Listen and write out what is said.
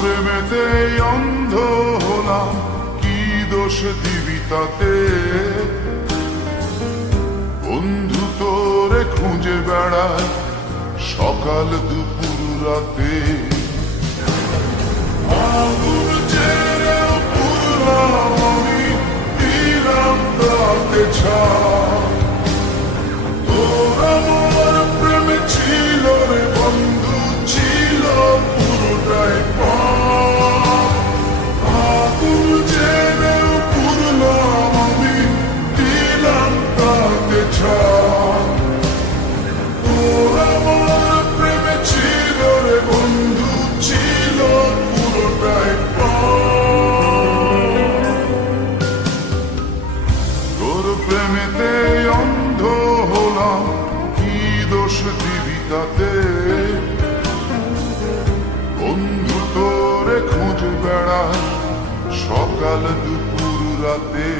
প্রেমেতে অন্ধ হলাম, কি দোষ দিবি তাতে? বন্ধু তোরে খুঁজে বেড়ায় সকাল দুপুর রাতে। আগুন ছেড়েও পুরলাম আমি, দিলাম তাতে ছাপ। তোর আমার প্রেমে ছিল রে বন্ধু, ছিল পুরোটাই পাপ। আগুন ছেড়েও পুরলাম আমি, দিলাম তাতে ছাপ। তোর আমার প্রেমে ছিল রে বন্ধু, ছিল পুরোটাই পাপ। তোর প্রেমেতে অন্ধ হলাম, কি দোষ দিবি তাতে? বন্ধু তোরে খুঁজে বেড়ায় সকাল দুপুর রাতে।